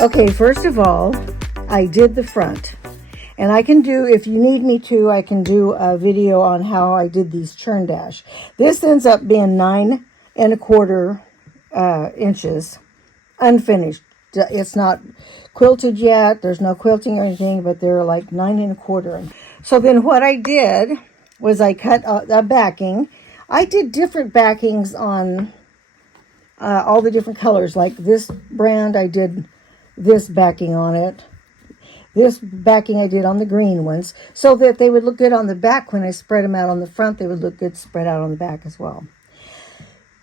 Okay, first of all, I did the front. And I can do, if you need me to, I can do a video on how I did these churn dash. This ends up being 9 1/4 inches, unfinished. It's not quilted yet. There's no quilting or anything, but they're like 9 1/4. So then what I did was I cut a backing. I did different backings on all the different colors. Like this brand, I did this backing on it. This backing I did on the green ones, so that they would look good on the back. When I spread them out on the front, they would look good spread out on the back as well.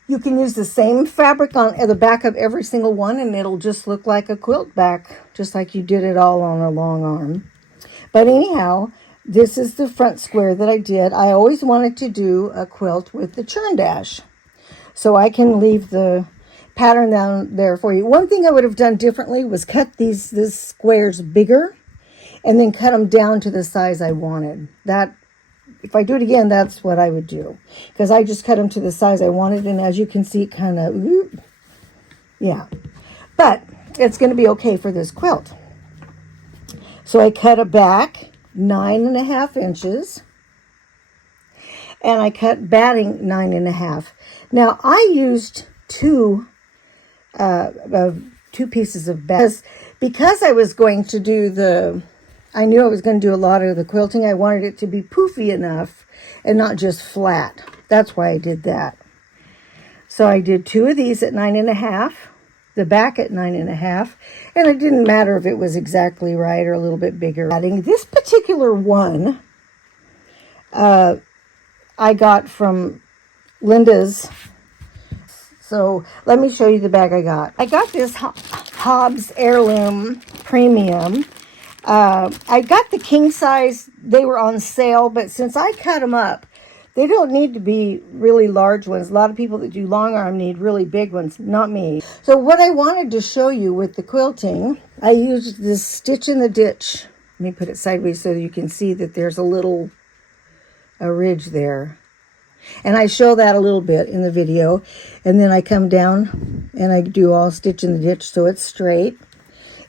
You can use the same fabric on the back of every single one, and it'll just look like a quilt back, just like you did it all on a long arm. But anyhow, this is the front square that I did. I always wanted to do a quilt with the churn dash, so I can leave the pattern down there for you. One thing I would have done differently was cut these squares bigger and then cut them down to the size I wanted. That, if I do it again, that's what I would do, because I just cut them to the size I wanted, and as you can see, kind of, yeah. But it's going to be okay for this quilt. So I cut a back 9 1/2 inches, and I cut batting 9 1/2. Now I used two pieces of bat because I was going to do I knew I was going to do a lot of the quilting. I wanted it to be poofy enough and not just flat. That's why I did that. So I did 2 of these at 9 1/2, the back at 9 1/2, and it didn't matter if it was exactly right or a little bit bigger. This particular one I got from Linda's. So let me show you the bag I got. I got this Hobbs Heirloom Premium. I got the king size. They were on sale, but since I cut them up, they don't need to be really large ones. A lot of people that do long arm need really big ones, not me. So what I wanted to show you with the quilting, I used this Stitch in the Ditch. Let me put it sideways so you can see that there's a ridge there. And I show that a little bit in the video. And then I come down and I do all Stitch in the Ditch so it's straight.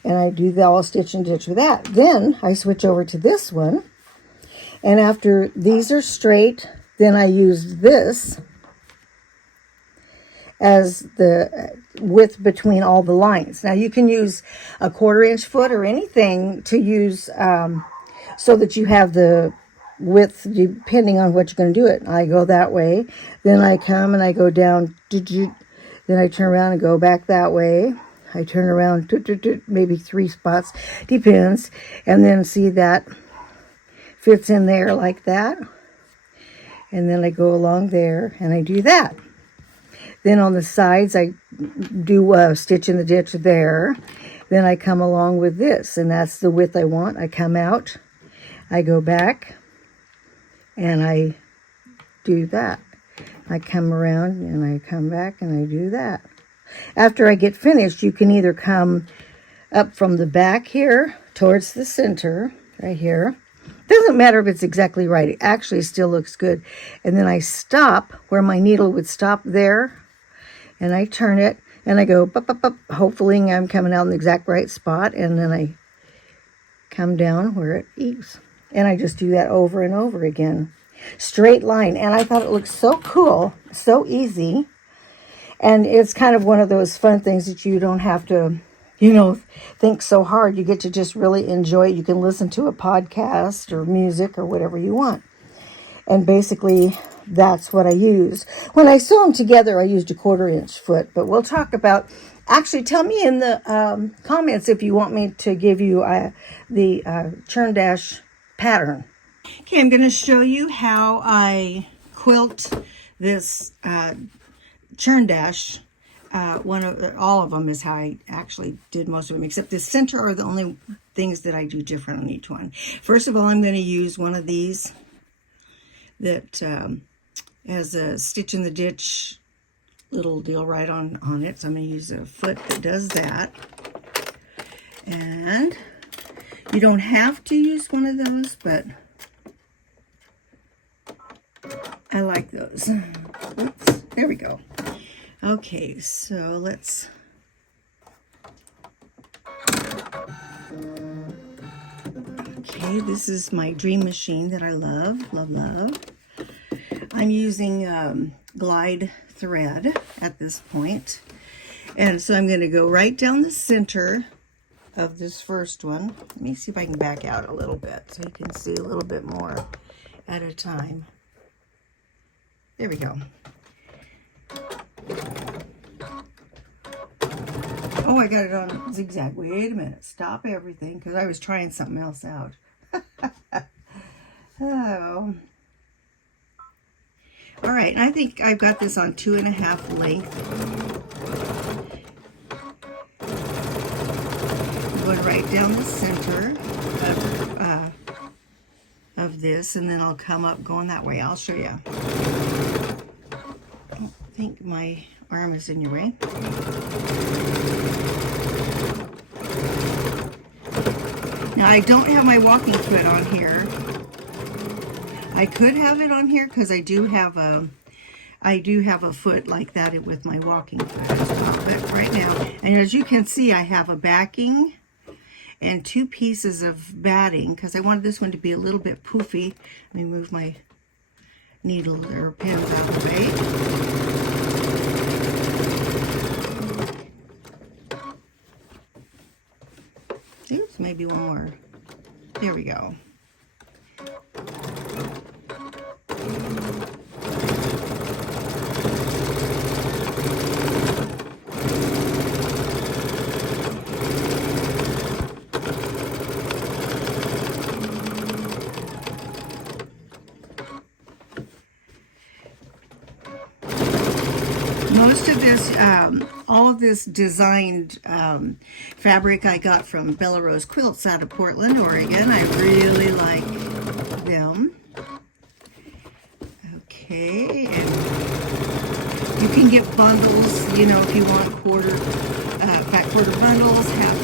And I do the all Stitch in the Ditch with that. Then I switch over to this one. And after these are straight, then I use this as the width between all the lines. Now you can use a 1/4 inch foot or anything to use so that you have the width depending on what you're going to do it. I go that way, then I come and I go down, then I turn around and go back that way. I turn around maybe 3 spots, depends, and then see that fits in there like that, and then I go along there and I do that. Then on the sides I do a Stitch in the Ditch there. Then I come along with this, and that's the width I want. I come out, I go back, and I do that. I come around and I come back and I do that. After I get finished, you can either come up from the back here towards the center, right here. Doesn't matter if it's exactly right. It actually still looks good. And then I stop where my needle would stop there, and I turn it, and I go, bup, bup, bup. Hopefully I'm coming out in the exact right spot, and then I come down where it eaves. And I just do that over and over again. Straight line. And I thought it looked so cool, so easy. And it's kind of one of those fun things that you don't have to, think so hard. You get to just really enjoy it. You can listen to a podcast or music or whatever you want. And basically, that's what I use. When I sew them together, I used a 1/4 inch foot. But we'll talk about... Actually, tell me in the comments if you want me to give you the churn dash pattern. Okay, I'm going to show you how I quilt this churn dash. All of them is how I actually did most of them, except the center are the only things that I do different on each one. First of all, I'm going to use one of these that has a Stitch in the Ditch little deal right on it. So I'm going to use a foot that does that. And you don't have to use one of those, but I like those. Oops, there we go. Okay, so let's Okay, this is my dream machine that I love, love, love. I'm using glide thread at this point. And so I'm going to go right down the center of this first one. Let me see if I can back out a little bit so you can see a little bit more at a time. There we go. Oh, I got it on zigzag. Wait a minute. Stop everything, because I was trying something else out. Oh. All right, and I think I've got this on 2.5 length. Going right down the center of this, and then I'll come up going that way. I'll show you. I think my arm is in your way. Now I don't have my walking foot on here. I could have it on here because I do have a foot like that with my walking foot. But right now, and as you can see, I have a backing and 2 pieces of batting because I wanted this one to be a little bit poofy. Let me move my needle or pins out of the way. Oops, maybe one more. There we go. Most of this, all of this designed fabric I got from Bella Rose Quilts out of Portland, Oregon. I really like them. Okay, and you can get bundles, you know, if you want fat quarter bundles, half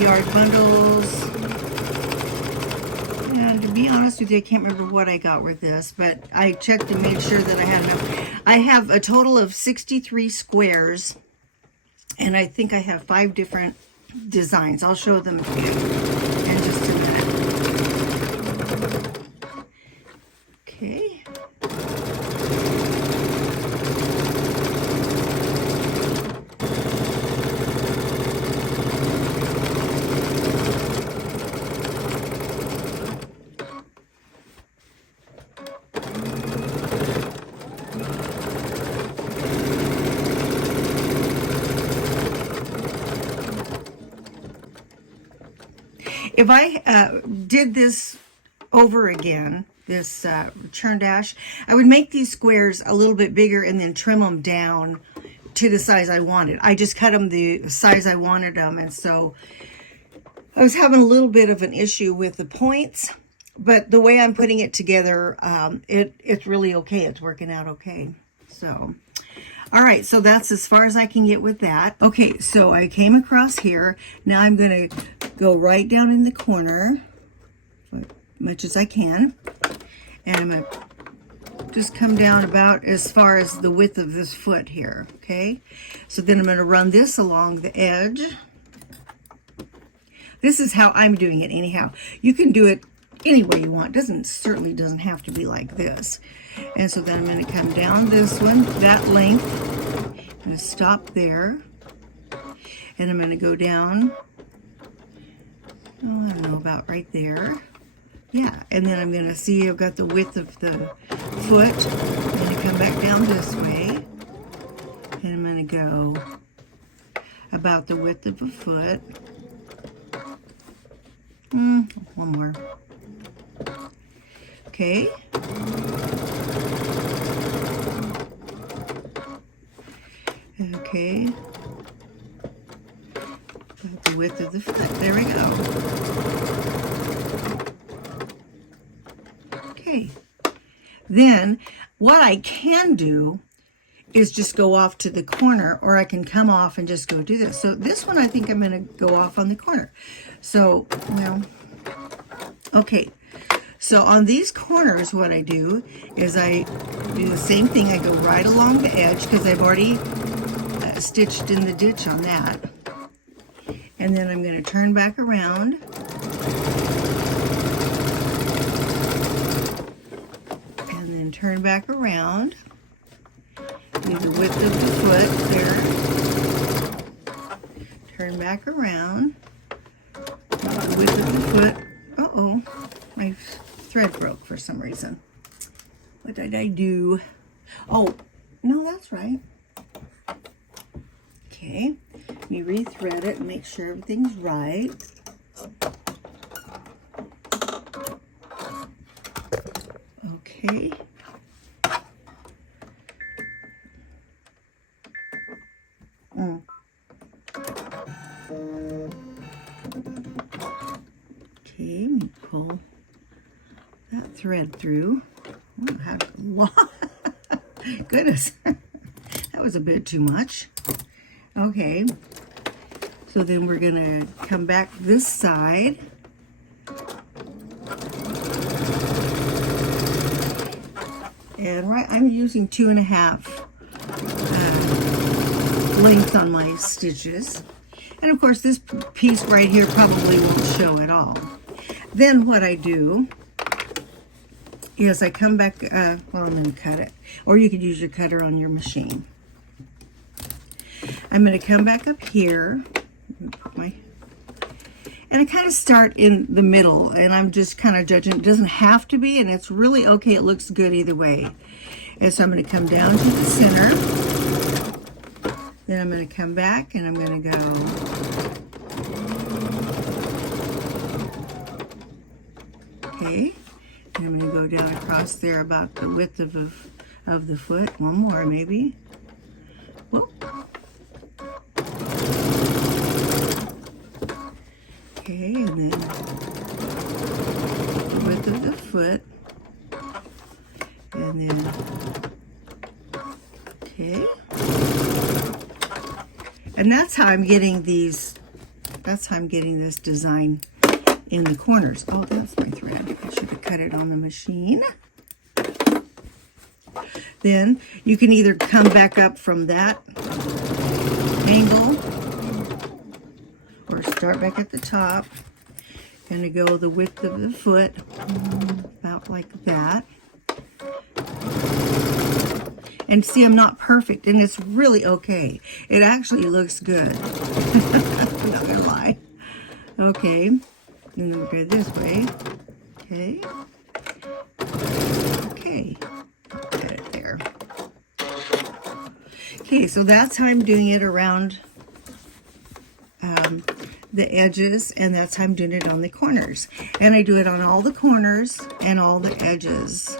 yard bundles. And to be honest with you, I can't remember what I got with this, but I checked to make sure that I had enough. I have a total of 63 squares, and I think I have 5 different designs. I'll show them to you in just a minute. Okay. If I did this over again, this churn dash, I would make these squares a little bit bigger and then trim them down to the size I wanted. I just cut them the size I wanted them, and so I was having a little bit of an issue with the points, but the way I'm putting it together, it's really okay. It's working out okay. So, all right, so that's as far as I can get with that. Okay, so I came across here. Now I'm going to go right down in the corner, as much as I can, and I'm going to just come down about as far as the width of this foot here, okay? So then I'm going to run this along the edge. This is how I'm doing it anyhow. You can do it any way you want. Certainly doesn't have to be like this. And so then I'm going to come down this one, that length. I'm going to stop there. And I'm going to go down, I don't know, about right there. Yeah, and then I'm going to see I've got the width of the foot. I'm going to come back down this way. And I'm going to go about the width of a foot. One more. Okay. Okay. About the width of the foot. There we go. Okay. Then what I can do is just go off to the corner, or I can come off and just go do this. So this one I think I'm going to go off on the corner. So, well, okay. So on these corners, what I do is I do the same thing. I go right along the edge because I've already stitched in the ditch on that. And then I'm going to turn back around. And then turn back around. Do the width of the foot there. Turn back around. The width of the foot. Uh-oh, my thread broke for some reason. What did I do? Oh, no, that's right. Okay, let me rethread it and make sure everything's right. Okay. Okay, let me pull that thread through. Oh, I have a lot. Goodness, that was a bit too much. Okay, so then we're gonna come back this side. And I'm using 2.5 length on my stitches. And of course this piece right here probably won't show at all. Then what I do is I come back, well, I'm going to cut it. Or you could use your cutter on your machine. I'm going to come back up here. And I kind of start in the middle. And I'm just kind of judging. It doesn't have to be. And it's really okay. It looks good either way. And so I'm going to come down to the center. Then I'm going to come back and I'm going to go okay. And I'm going to go down across there about the width of the foot. One more maybe. Whoop. Okay, and then the width of the foot. And then okay. And that's how I'm getting these, that's how I'm getting this design in the corners. Oh, that's my thread. I should have cut it on the machine. Then you can either come back up from that angle or start back at the top. Gonna go the width of the foot, about like that. And see, I'm not perfect, and it's really okay. It actually looks good. I'm not gonna lie. Okay, and then we'll go this way. Okay. Okay. Get it there. Okay, so that's how I'm doing it around the edges, and that's how I'm doing it on the corners. And I do it on all the corners and all the edges.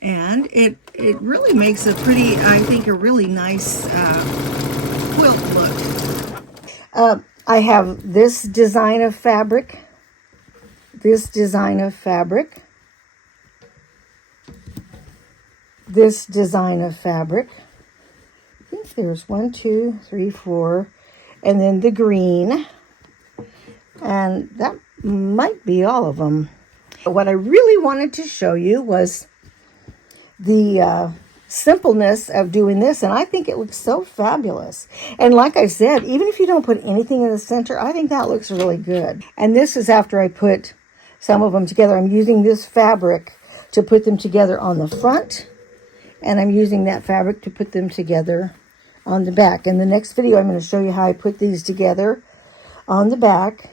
And it really makes a pretty, I think, a really nice quilt look. I have this design of fabric, this design of fabric, this design of fabric. I think there's 1, 2, 3, 4, and then the green. And that might be all of them. But what I really wanted to show you was the simpleness of doing this, and I think it looks so fabulous. And like I said, even if you don't put anything in the center, I think that looks really good. And this is after I put some of them together. I'm using this fabric to put them together on the front, and I'm using that fabric to put them together on the back. In the next video, I'm going to show you how I put these together on the back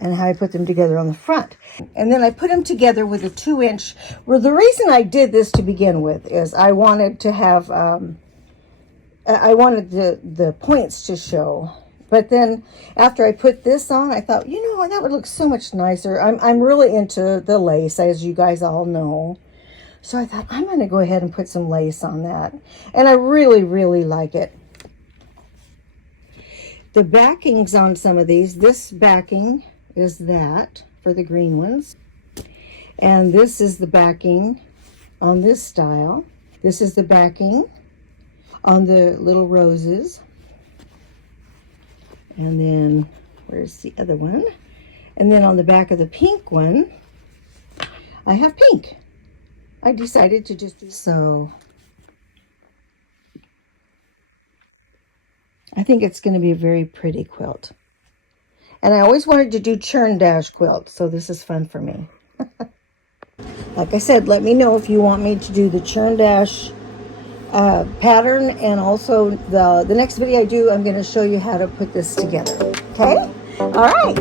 and how I put them together on the front. And then I put them together with a 2-inch. Well, the reason I did this to begin with is I wanted to have, I wanted the points to show. But then after I put this on, I thought, you know, that would look so much nicer. I'm really into the lace, as you guys all know. So I thought, I'm going to go ahead and put some lace on that. And I really, really like it. The backings on some of these, this backing is that for the green ones, and this is the backing on this style. This is the backing on the little roses, and then where's the other one? And then on the back of the pink one, I have pink. I decided to just do so. I think it's going to be a very pretty quilt. And I always wanted to do churn dash quilt, so this is fun for me. Like I said, let me know if you want me to do the churn dash pattern, and also the next video I do, I'm going to show you how to put this together. Okay? All right.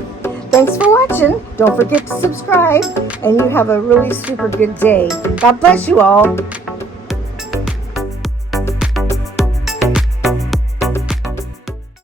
Thanks for watching. Don't forget to subscribe, and you have a really super good day. God bless you all.